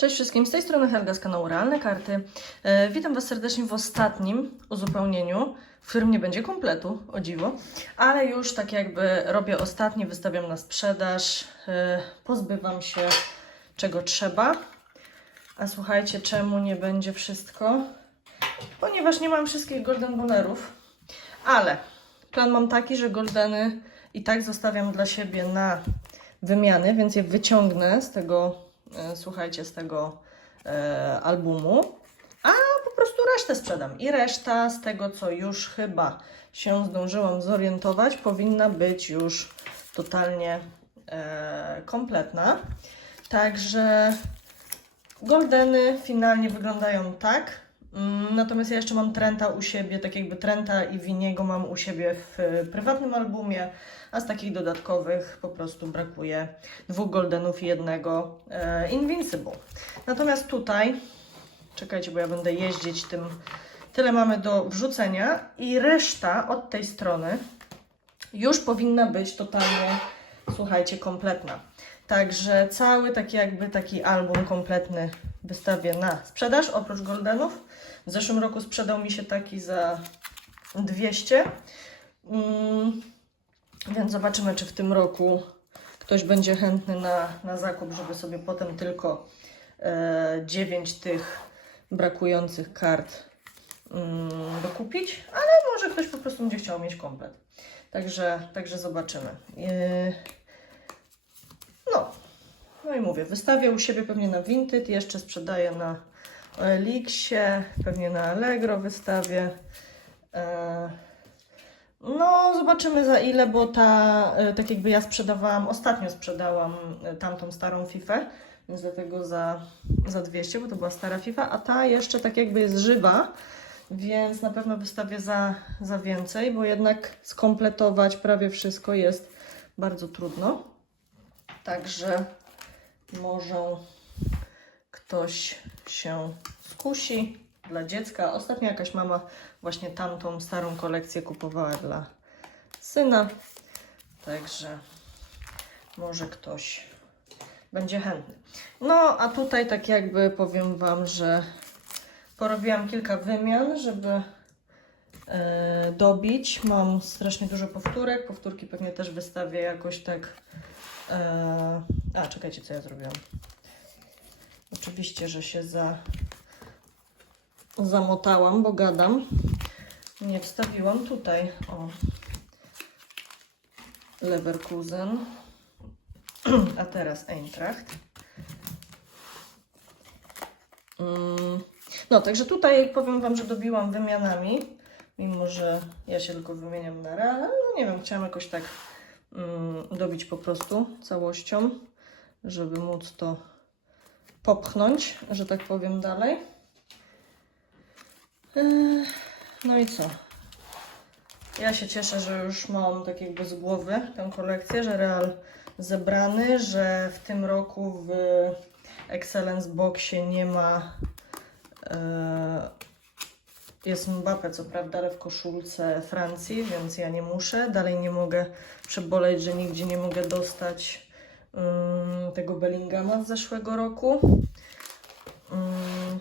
Cześć wszystkim, z tej strony Helga z kanału Realne Karty. E, witam Was serdecznie w ostatnim uzupełnieniu, w którym nie będzie kompletu, o dziwo, ale już tak jakby robię ostatni, wystawiam na sprzedaż, e, pozbywam się czego trzeba. A słuchajcie, czemu nie będzie wszystko? Ponieważ nie mam wszystkich Golden Bonerów, ale plan mam taki, że Goldeny i tak zostawiam dla siebie na wymiany, więc je wyciągnę z tego, słuchajcie, z tego e, albumu, a po prostu resztę sprzedam. I reszta z tego, co już chyba się zdążyłam zorientować, powinna być już totalnie e, kompletna. Także Goldeny finalnie wyglądają tak. Mm, Natomiast ja jeszcze mam Trenta u siebie, tak jakby Trenta i Winiego mam u siebie w prywatnym albumie, a z takich dodatkowych po prostu brakuje dwóch Goldenów i jednego e, Invincible. Natomiast tutaj, czekajcie, bo ja będę jeździć tym, tyle mamy do wrzucenia i reszta od tej strony już powinna być totalnie, słuchajcie, kompletna. Także cały taki jakby taki album kompletny wystawię na sprzedaż, oprócz Goldenów. W zeszłym roku sprzedał mi się taki za 200. Mm, więc zobaczymy, czy w tym roku ktoś będzie chętny na, na zakup, żeby sobie potem tylko e, 9 tych brakujących kart mm, dokupić, ale może ktoś po prostu będzie chciał mieć komplet. Także, także zobaczymy. E, no i mówię, wystawię u siebie pewnie na Vinted, jeszcze sprzedaję na Elixie, pewnie na Allegro wystawię. E, no, zobaczymy za ile, bo ta, e, tak jakby ja sprzedawałam, ostatnio sprzedałam e, tamtą starą FIFA, więc dlatego za, za 200, bo to była stara FIFA, a ta jeszcze tak jakby jest żywa, więc na pewno wystawię za, za więcej, bo jednak skompletować prawie wszystko jest bardzo trudno. Także może ktoś się skusi dla dziecka. Ostatnio jakaś mama właśnie tamtą starą kolekcję kupowała dla syna. Także może ktoś będzie chętny. No, a tutaj tak jakby powiem Wam, że porobiłam kilka wymian, żeby e, dobić. Mam strasznie dużo powtórek. Powtórki pewnie też wystawię jakoś tak. E, a, czekajcie, co ja zrobiłam. Oczywiście, że się za, zamotałam, bo gadam. Nie wstawiłam tutaj. O. Leverkusen. A teraz Eintracht. Mm. No, także tutaj powiem Wam, że dobiłam wymianami. Mimo, że ja się tylko wymieniam na Real, ale no nie wiem, chciałam jakoś tak mm, dobić po prostu całością, żeby móc to popchnąć, że tak powiem dalej. Yy, No i co? Ja się cieszę, że już mam tak jakby z głowy tę kolekcję, że Real zebrany, że w tym roku w Excellence Boxie nie ma e, jest Mbappe, co prawda, ale w koszulce Francji, więc ja nie muszę. Dalej nie mogę przeboleć, że nigdzie nie mogę dostać tego Bellingama z zeszłego roku. Ym,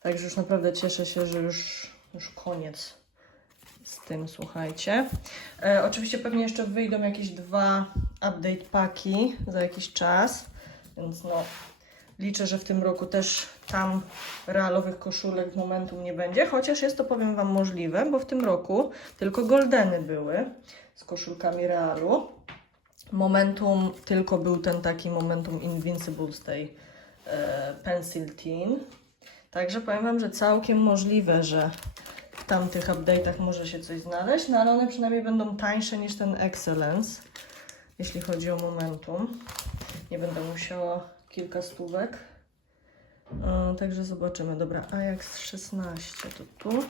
także już naprawdę cieszę się, że już, już koniec z tym, słuchajcie. E, oczywiście pewnie jeszcze wyjdą jakieś dwa update paki za jakiś czas, więc no liczę, że w tym roku też tam realowych koszulek momentum nie będzie, chociaż jest to, powiem Wam, możliwe, bo w tym roku tylko goldeny były z koszulkami realu. Momentum tylko był ten taki Momentum Invincible z tej e, Pencil Teen. Także powiem Wam, że całkiem możliwe, że w tamtych update'ach może się coś znaleźć, no ale one przynajmniej będą tańsze niż ten Excellence, jeśli chodzi o Momentum. Nie będę musiała kilka stówek. E, Także zobaczymy. Dobra, Ajax 16 to tu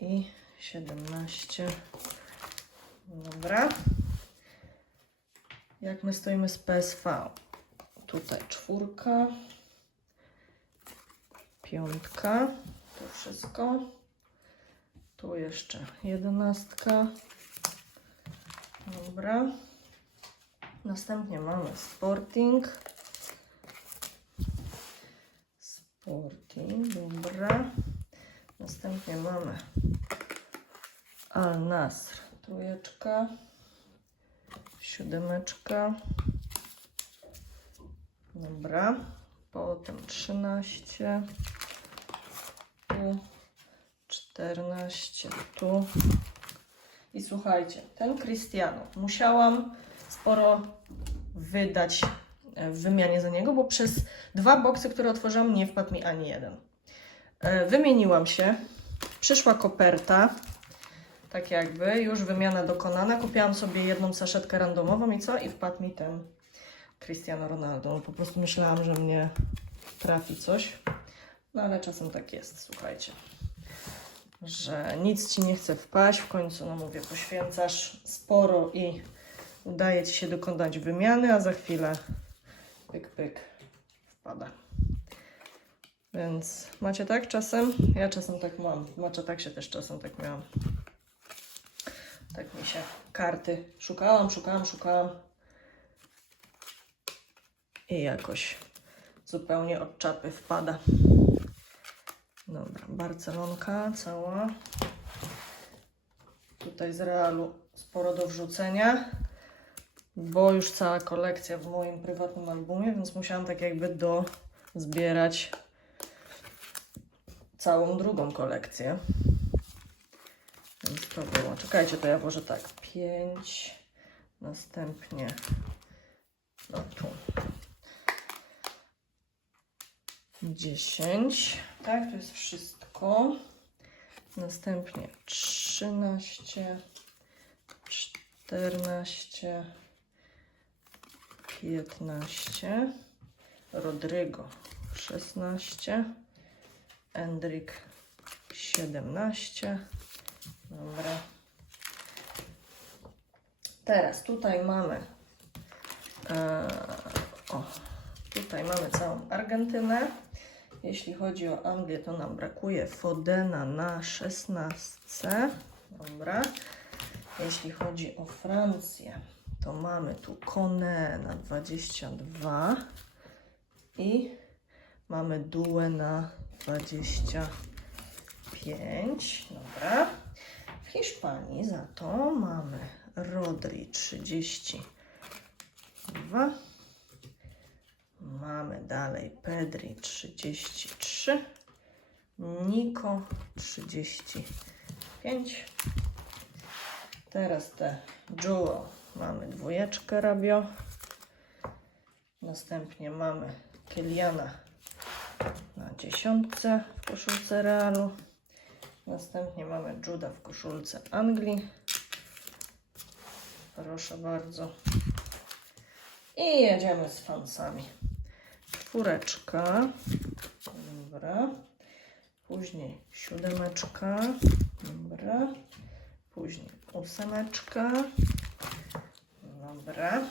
i 17. Dobra. Jak my stoimy z PSV? Tutaj czwórka, piątka, to wszystko. Tu jeszcze jedenastka. Dobra. Następnie mamy Sporting. Porti, dobra. Następnie mamy Al Nasr, trójeczka, siódemeczka, dobra, potem 13, tu, 14, tu. I słuchajcie, ten Cristiano, musiałam sporo wydać e, w wymianie za niego, bo przez dwa boksy, które otworzyłam, nie wpadł mi ani jeden. E, Wymieniłam się, przyszła koperta, tak jakby, już wymiana dokonana. Kupiłam sobie jedną saszetkę randomową i co? I wpadł mi ten Cristiano Ronaldo. Po prostu myślałam, że mnie trafi coś. No ale czasem tak jest, słuchajcie. Że nic ci nie chce wpaść, w końcu, no mówię, poświęcasz sporo i udaje ci się dokonać wymiany, a za chwilę pyk, pyk wpada. Więc macie tak czasem? Ja czasem tak mam. Macie tak się też czasem tak miałam. Tak mi się karty szukałam, szukałam, szukałam. I jakoś zupełnie od czapy wpada. Dobra, Barcelonka cała. Tutaj z Realu sporo do wrzucenia, bo już cała kolekcja w moim prywatnym albumie, więc musiałam tak jakby do zbierać całą drugą kolekcję. Więc to było. Czekajcie, to ja włożę tak. 5, następnie no tu 10. Tak, to jest wszystko. Następnie 13, 14, 15, Rodrygo 16, Endrik 17. Dobra. Teraz tutaj mamy e, o, tutaj mamy całą Argentynę. Jeśli chodzi o Anglię, to nam brakuje Fodena na 16. Dobra. Jeśli chodzi o Francję, to mamy tu Kone na 22 i mamy Due na 25. Dobra. Hiszpanii za to mamy Rodri 32. Mamy dalej Pedri 33. Niko 35. Teraz te Jewel. Mamy dwójeczkę Rabio. Następnie mamy Kyliana na dziesiątce w koszulce Realu. Następnie mamy Juda w koszulce Anglii. Proszę bardzo. I jedziemy z fansami. Czwóreczka. Dobra. Później siódemeczka. Dobra. Później ósemeczka. Dobra.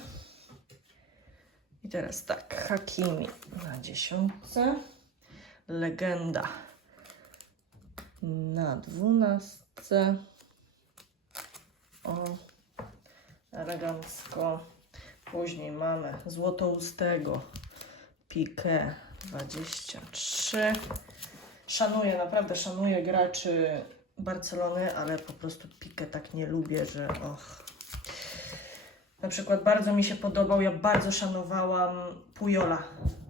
I teraz tak, Hakimi na dziesiątce. Legenda na dwunastce. O, elegancko. Później mamy złotoustego Piqué 23. Szanuję, naprawdę szanuję graczy Barcelony, ale po prostu Piqué tak nie lubię, że och. Na przykład bardzo mi się podobał, ja bardzo szanowałam Pujola.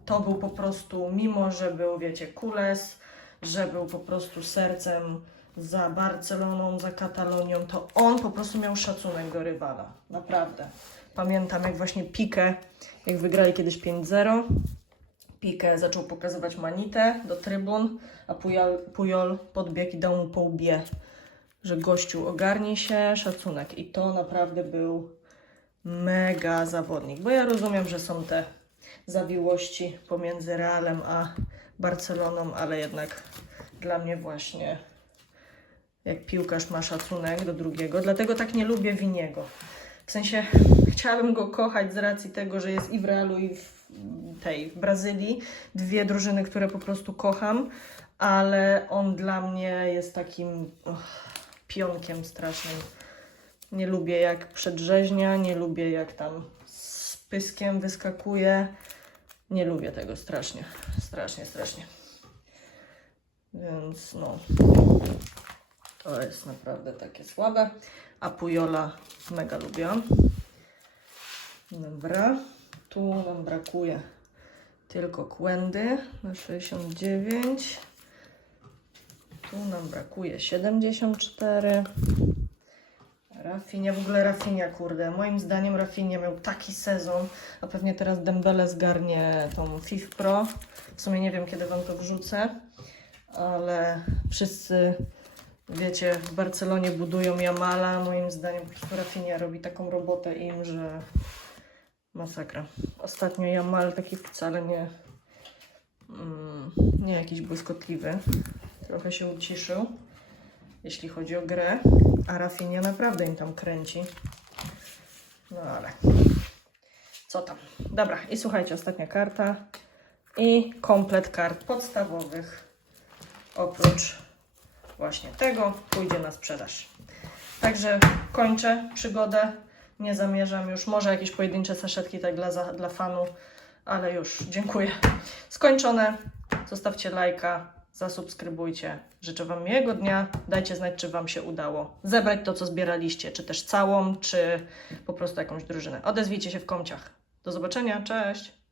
To był po prostu, mimo że był, wiecie, kules, że był po prostu sercem za Barceloną, za Katalonią, to on po prostu miał szacunek do rywala. Naprawdę. Pamiętam jak właśnie Piqué, jak wygrali kiedyś 5-0, Piqué zaczął pokazywać manitę do trybun, a Pujol, Pujol podbiegł i dał mu po łbie, że gościu ogarnie się, szacunek. I to naprawdę był mega zawodnik, bo ja rozumiem, że są te zawiłości pomiędzy Realem a Barceloną, ale jednak dla mnie właśnie jak piłkarz ma szacunek do drugiego, dlatego tak nie lubię Winiego. W sensie chciałabym go kochać z racji tego, że jest i w Realu, i w tej w Brazylii. Dwie drużyny, które po prostu kocham, ale on dla mnie jest takim och, pionkiem strasznym. Nie lubię jak przedrzeźnia, nie lubię jak tam z pyskiem wyskakuje. Nie lubię tego strasznie, strasznie, strasznie. Więc no, to jest naprawdę takie słabe. A Pujola mega lubię. Dobra, tu nam brakuje tylko kłędy na 69. Tu nam brakuje 74. Rafinia, w ogóle Rafinia, kurde. Moim zdaniem Rafinia miał taki sezon, a pewnie teraz Dembele zgarnie tą FIF Pro. W sumie nie wiem, kiedy Wam to wrzucę, ale wszyscy, wiecie, w Barcelonie budują Jamala. Moim zdaniem po prostu robi taką robotę im, że masakra. Ostatnio Jamal taki wcale nie, mm, nie jakiś błyskotliwy. Trochę się uciszył, jeśli chodzi o grę, a Rafinha naprawdę im tam kręci. No ale co tam. Dobra, i słuchajcie, ostatnia karta i komplet kart podstawowych. Oprócz właśnie tego pójdzie na sprzedaż. Także kończę przygodę. Nie zamierzam już, może jakieś pojedyncze saszetki tak dla, dla fanów, ale już dziękuję. Skończone. Zostawcie lajka, zasubskrybujcie. Życzę Wam miłego dnia. Dajcie znać, czy Wam się udało zebrać to, co zbieraliście, czy też całą, czy po prostu jakąś drużynę. Odezwijcie się w komciach. Do zobaczenia, cześć!